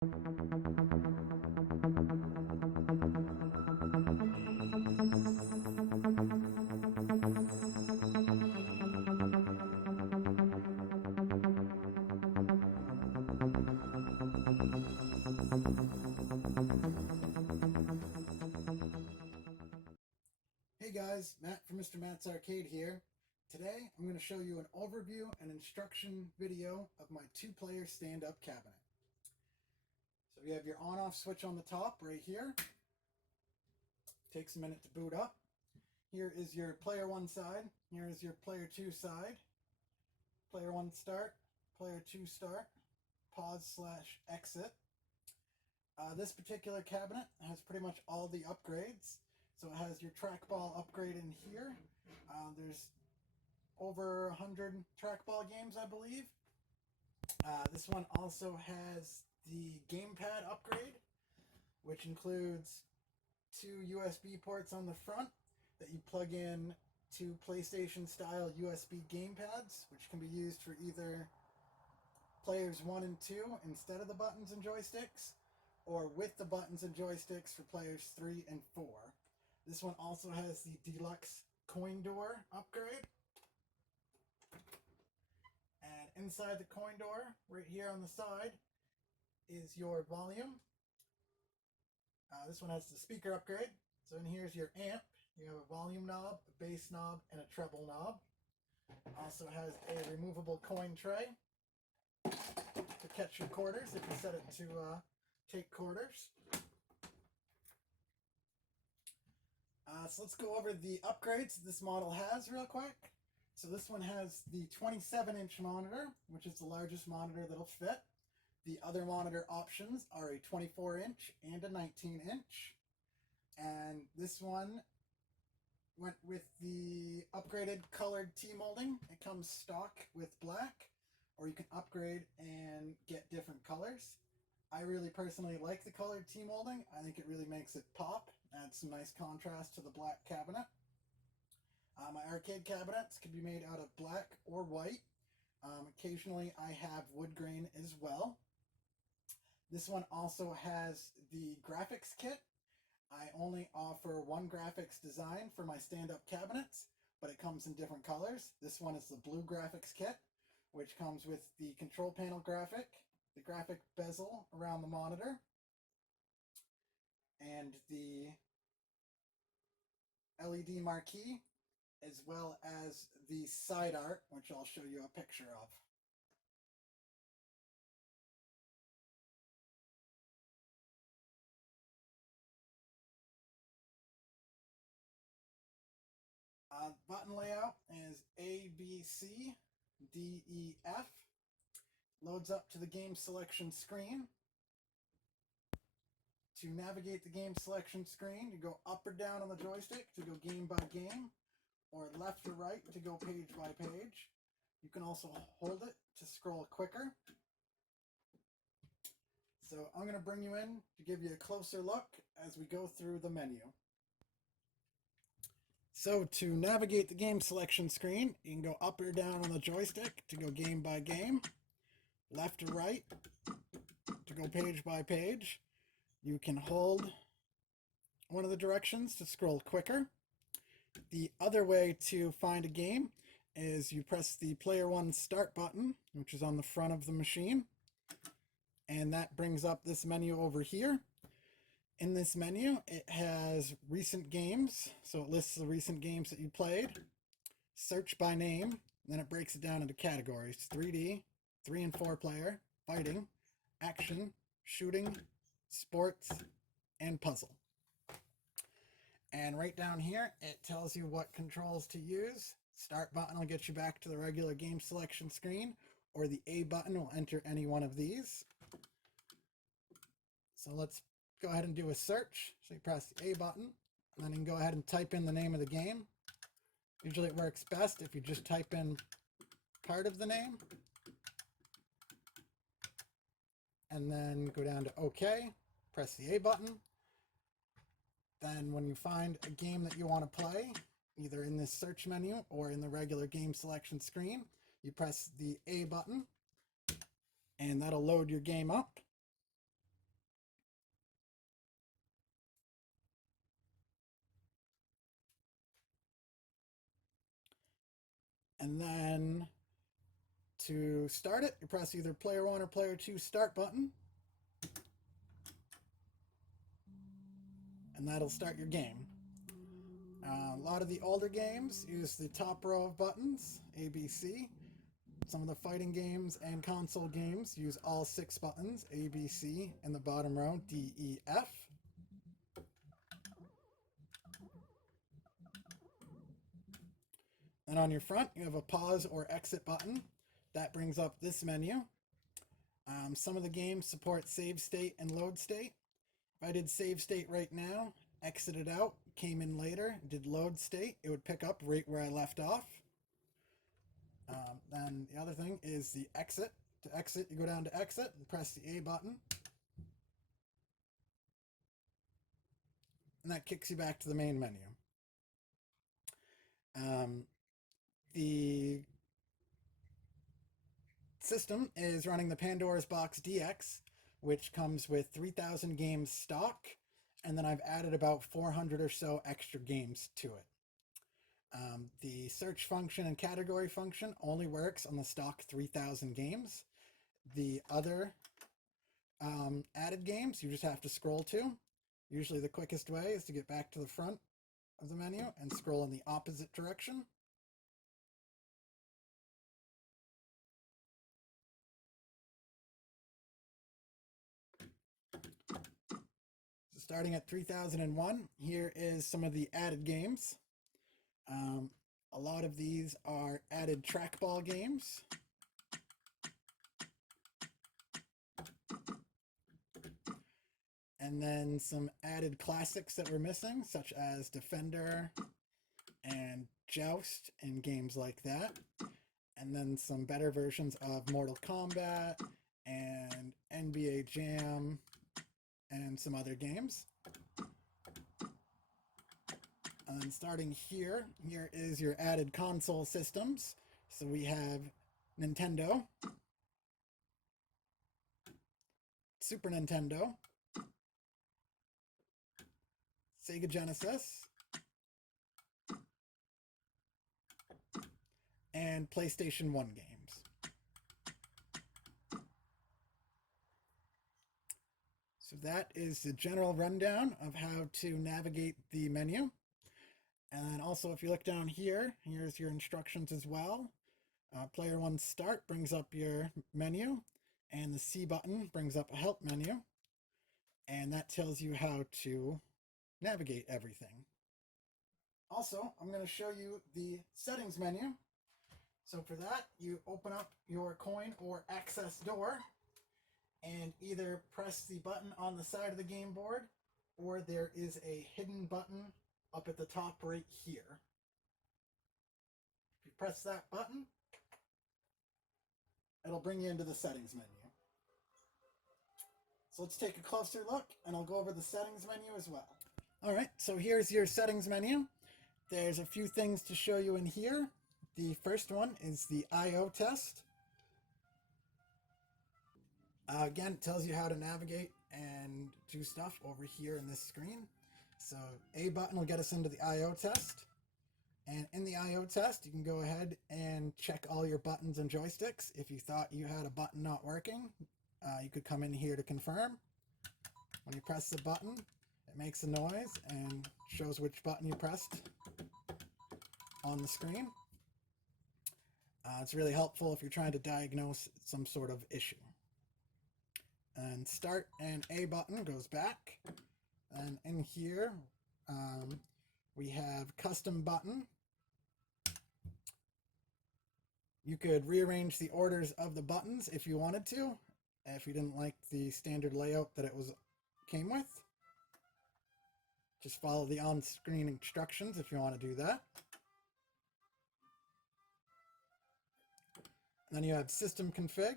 Hey guys, Matt from Mr. Matt's Arcade here. Today I'm going to show you an overview and instruction video of my two-player stand-up cabinet. So we have your on-off switch on the top right here. Takes a minute to boot up. Here is your player 1 side. Here is your player 2 side. Player 1 start, player 2 start, pause/exit. This particular cabinet has pretty much all the upgrades. So it has your trackball upgrade in here. There's over 100 trackball games, I believe. This one also has the gamepad upgrade, which includes 2 USB ports on the front that you plug in to PlayStation style USB gamepads, which can be used for either players 1 and 2 instead of the buttons and joysticks, or with the buttons and joysticks for players 3 and 4. This one also has the deluxe coin door upgrade. And inside the coin door, right here on the side, is your volume. This one has the speaker upgrade. So in here's your amp. You have a volume knob, a bass knob, and a treble knob. Also has a removable coin tray to catch your quarters if you set it to take quarters. So let's go over the upgrades this model has real quick. So this one has the 27-inch monitor, which is the largest monitor that'll fit. The other monitor options are a 24-inch and a 19-inch. And this one went with the upgraded colored T-molding. It comes stock with black, or you can upgrade and get different colors. I really personally like the colored T-molding. I think it really makes it pop. Adds some nice contrast to the black cabinet. My arcade cabinets can be made out of black or white. Occasionally I have wood grain as well. This one also has the graphics kit. I only offer one graphics design for my stand-up cabinets, but it comes in different colors. This one is the blue graphics kit, which comes with the control panel graphic, the graphic bezel around the monitor, and the LED marquee, as well as the side art, which I'll show you a picture of. Button layout is A, B, C, D, E, F. Loads up to the game selection screen. To navigate the game selection screen, you go up or down on the joystick to go game by game, or left or right to go page by page. You can also hold it to scroll quicker. So I'm going to bring you in to give you a closer look as we go through the menu. So to navigate the game selection screen, you can go up or down on the joystick to go game by game, left or right to go page by page. You can hold one of the directions to scroll quicker. The other way to find a game is you press the player 1 start button, which is on the front of the machine, and that brings up this menu over here. In this menu, it has recent games, so it lists the recent games that you played, search by name, then it breaks it down into categories: 3D, 3 and 4 player, fighting, action, shooting, sports, and puzzle. And right down here, it tells you what controls to use. Start button will get you back to the regular game selection screen, or the A button will enter any one of these. So let's go ahead and do a search. So you press the A button, and then you can go ahead and type in the name of the game. Usually it works best if you just type in part of the name, and then go down to OK, press the A button. Then when you find a game that you want to play, either in this search menu or in the regular game selection screen, you press the A button, and that'll load your game up. And then to start it, you press either player 1 or player 2 start button. And that'll start your game. A lot of the older games use the top row of buttons, A, B, C. Some of the fighting games and console games use all 6 buttons, A, B, C, in the bottom row, D, E, F. And on your front, you have a pause or exit button. That brings up this menu. Some of the games support save state and load state. If I did save state right now, exited out, came in later, did load state, it would pick up right where I left off. Then the other thing is the exit. To exit, you go down to exit and press the A button. And that kicks you back to the main menu. The system is running the Pandora's Box DX, which comes with 3,000 games stock, and then I've added about 400 or so extra games to it. The search function and category function only works on the stock 3,000 games. The other added games you just have to scroll to. Usually the quickest way is to get back to the front of the menu and scroll in the opposite direction. So starting at 3001, here is some of the added games. A lot of these are added trackball games. And then some added classics that we're missing, such as Defender and Joust and games like that. And then some better versions of Mortal Kombat and NBA Jam and some other games. And then starting here is your added console systems. So we have Nintendo, Super Nintendo, Sega Genesis, and PlayStation 1 games. So that is the general rundown of how to navigate the menu. And also, if you look down here, here's your instructions as well. Player 1 Start brings up your menu, and the C button brings up a help menu. And that tells you how to navigate everything. Also, I'm going to show you the settings menu. So for that, you open up your coin or access door and either press the button on the side of the game board, or there is a hidden button up at the top right here. If you press that button, it'll bring you into the settings menu. So let's take a closer look, and I'll go over the settings menu as well. All right, so here's your settings menu. There's a few things to show you in here. The first one is the I/O test. Again, it tells you how to navigate and do stuff over here in this screen. So A button will get us into the I/O test. And in the I/O test, you can go ahead and check all your buttons and joysticks. If you thought you had a button not working, you could come in here to confirm. When you press the button, it makes a noise and shows which button you pressed on the screen. It's really helpful if you're trying to diagnose some sort of issue. And start and A button goes back. And in here, we have custom button. You could rearrange the orders of the buttons if you wanted to, if you didn't like the standard layout that it came with. Just follow the on-screen instructions if you want to do that. And then you have system config.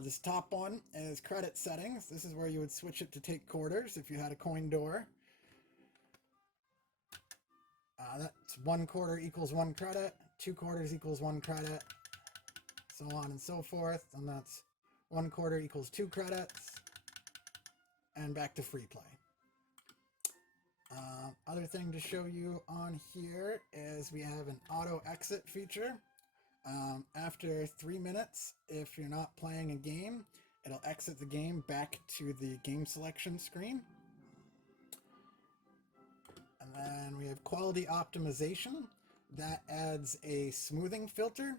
This top one is credit settings. This is where you would switch it to take quarters if you had a coin door. That's 1 quarter equals 1 credit, 2 quarters equals 1 credit, so on and so forth. And that's 1 quarter equals 2 credits, and back to free play. Other thing to show you on here is we have an auto exit feature. After 3 minutes, if you're not playing a game, it'll exit the game back to the game selection screen. And then we have quality optimization. That adds a smoothing filter.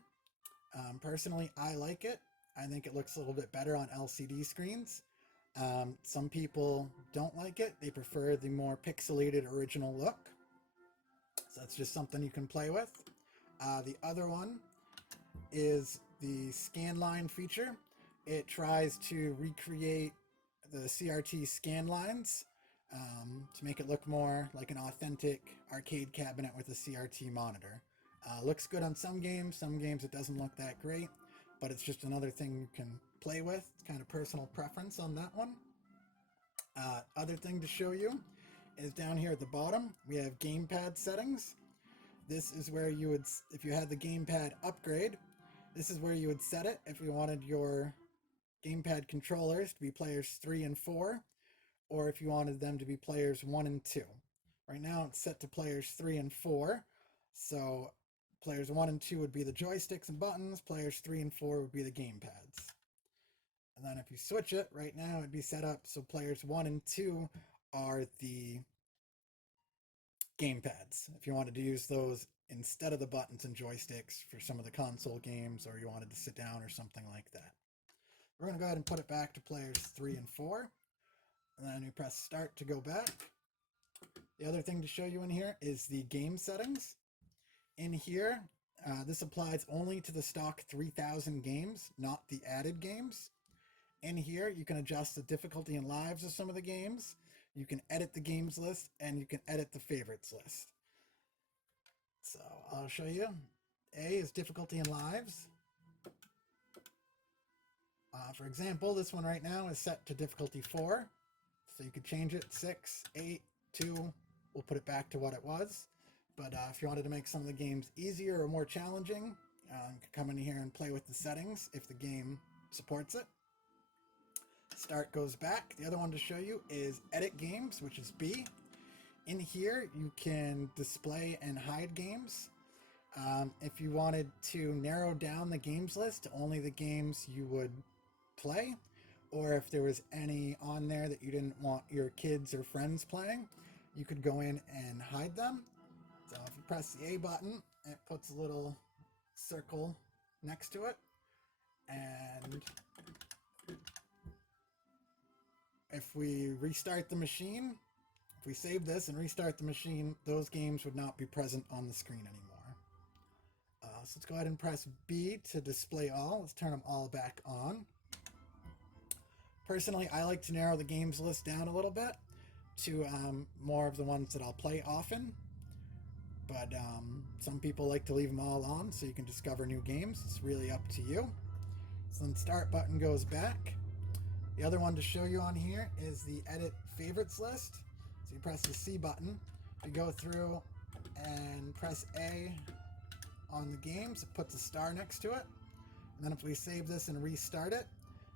Personally, I like it. I think it looks a little bit better on LCD screens. Some people don't like it. They prefer the more pixelated original look. So that's just something you can play with. The other one is the scan line feature. It tries to recreate the CRT scan lines to make it look more like an authentic arcade cabinet with a CRT monitor. Looks good on some games it doesn't look that great, but it's just another thing you can play with. It's kind of personal preference on that one. Other thing to show you is down here at the bottom, we have gamepad settings. This is where you would, if you had the gamepad upgrade, this is where you would set it if you wanted your gamepad controllers to be players 3 and 4, or if you wanted them to be players 1 and 2. Right now it's set to players 3 and 4, so players 1 and 2 would be the joysticks and buttons, players 3 and 4 would be the gamepads. And then if you switch it, right now it'd be set up so players 1 and 2 are the gamepads. If you wanted to use those instead of the buttons and joysticks for some of the console games, or you wanted to sit down or something like that. We're going to go ahead and put it back to players 3 and 4. And then we press start to go back. The other thing to show you in here is the game settings. In here, this applies only to the stock 3000 games, not the added games. In here, you can adjust the difficulty and lives of some of the games. You can edit the games list, and you can edit the favorites list. So I'll show you. A is difficulty and lives. For example, this one right now is set to difficulty 4. So you could change it 6, 8, 2. We'll put it back to what it was. But if you wanted to make some of the games easier or more challenging, you could come in here and play with the settings if the game supports it. Start goes back. The other one to show you is edit games, which is B. In here, you can display and hide games. If you wanted to narrow down the games list to only the games you would play, or if there was any on there that you didn't want your kids or friends playing, you could go in and hide them. So if you press the A button, it puts a little circle next to it. And if we restart the machine, if we save this and restart the machine, those games would not be present on the screen anymore. So let's go ahead and press B to display all. Let's turn them all back on. Personally, I like to narrow the games list down a little bit to more of the ones that I'll play often. But some people like to leave them all on so you can discover new games. It's really up to you. So then the start button goes back. The other one to show you on here is the edit favorites list. So you press the C button. If you go through and press A on the games, it puts a star next to it. And then if we save this and restart it,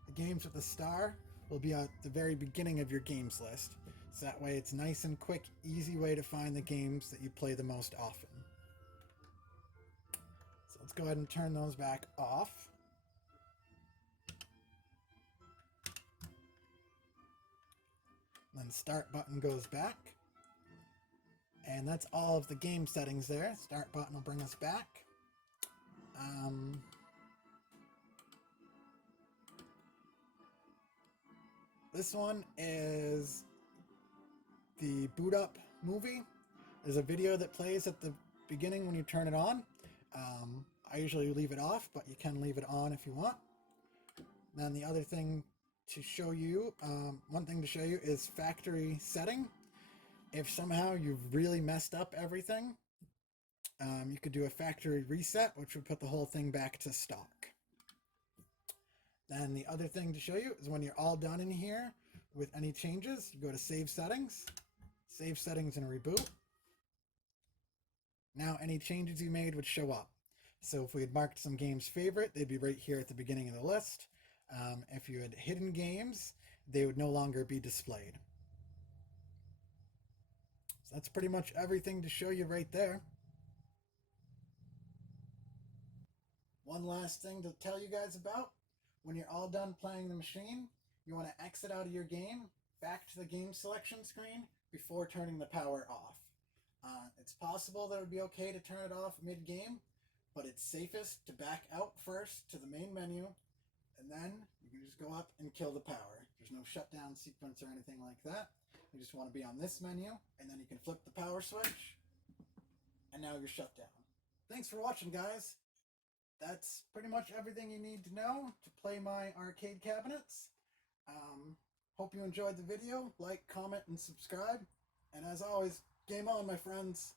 the games with the star will be at the very beginning of your games list. So that way it's nice and quick, easy way to find the games that you play the most often. So let's go ahead and turn those back off. Then the start button goes back. And that's all of the game settings there. Start button will bring us back. This one is the boot up movie. There's a video that plays at the beginning when you turn it on. I usually leave it off, but you can leave it on if you want. Then the other thing to show you, one thing to show you is factory setting. If somehow you've really messed up everything, you could do a factory reset, which would put the whole thing back to stock. Then the other thing to show you is when you're all done in here with any changes, you go to save settings and reboot. Now any changes you made would show up. So if we had marked some games favorite, they'd be right here at the beginning of the list. If you had hidden games, they would no longer be displayed. So that's pretty much everything to show you right there. One last thing to tell you guys about. When you're all done playing the machine, you want to exit out of your game, back to the game selection screen before turning the power off. It's possible that it would be okay to turn it off mid-game, but it's safest to back out first to the main menu, and then you can just go up and kill the power. There's no shutdown sequence or anything like that. You just want to be on this menu, and then you can flip the power switch, and now you're shut down. Thanks for watching, guys. That's pretty much everything you need to know to play my arcade cabinets. Hope you enjoyed the video. Like, comment, and subscribe. And as always, game on, my friends.